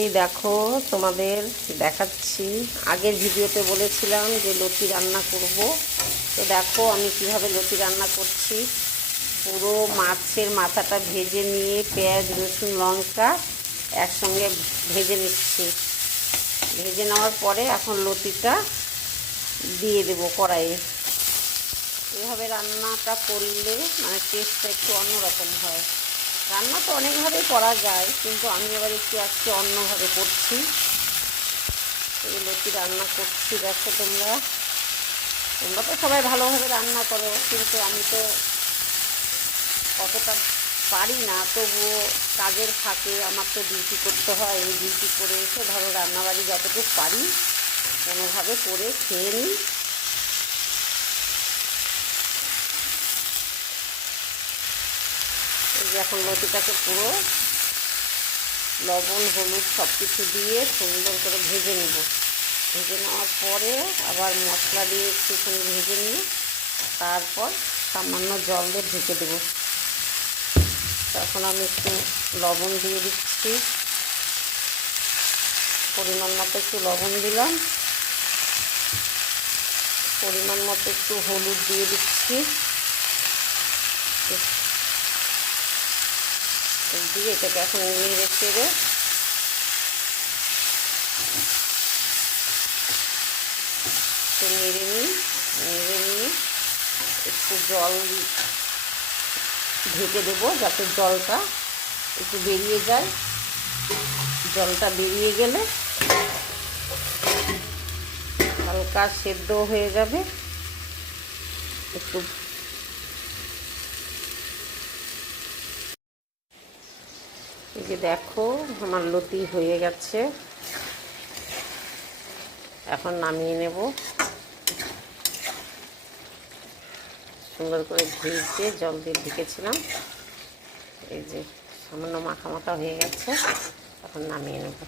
এই দেখো, তোমাদের দেখাচ্ছি। আগের ভিডিওতে বলেছিলাম যে লতি রান্না করব। তো দেখো আমি কিভাবে লতি রান্না করছি। পুরো মাছের মাথাটা ভেজে নিয়ে পেঁয়াজ রসুন লঙ্কা একসঙ্গে ভেজে নিচ্ছি। ভেজে নেওয়ার পরে এখন লতিটা দিয়ে দেবো কড়াইয়ে। এভাবে রান্নাটা করলে মানে টেস্টটা একটু অন্যরকম হয়। রান্না তো অনেকভাবেই করা যায়, কিন্তু আমি এবার একটু আজকে অন্যভাবে করছি। এই লতি রান্না করছি, দেখো তোমরা তো সবাই ভালোভাবে রান্না করো, কিন্তু আমি তো অতটা পারি না। তবুও কাজের ফাঁকে আমার তো ডিউটি করতে হয়। এই ডিউটি করে এসে ধরো রান্নাবাড়ি যতটুকু পারি কোনোভাবে করে খেয়ে নিই। এই যে এখন লতিটাকে পুরো লবণ হলুদ সব কিছু দিয়ে সুন্দর করে ভেজে নেব। ভেজে নেওয়ার পরে আবার মশলা দিয়ে একটুখানি ভেজে নিয়ে তারপর সামান্য জল দিয়ে ঢেকে দেবো। তখন আমি একটু লবণ দিয়ে দিচ্ছি, পরিমাণ মতো একটু লবণ দিলাম, পরিমাণ মতো একটু হলুদ দিয়ে দিচ্ছি, দিয়ে এটাকে এখন নেড়ে চেড়ে নেড়ে নিয়ে একটু জল ঢেকে দেবো যাতে জলটা একটু বেরিয়ে যায়। জলটা বেরিয়ে গেলে হালকা সেদ্ধ হয়ে যাবে। একটু এই যে দেখো আমার লতি হয়ে গেছে, এখন নামিয়ে নেব। সুন্দর করে ধুয়ে জল দিয়ে ঢেকেছিলাম, এই যে সামান্য মাখা মাখা হয়ে গেছে, এখন নামিয়ে নেব।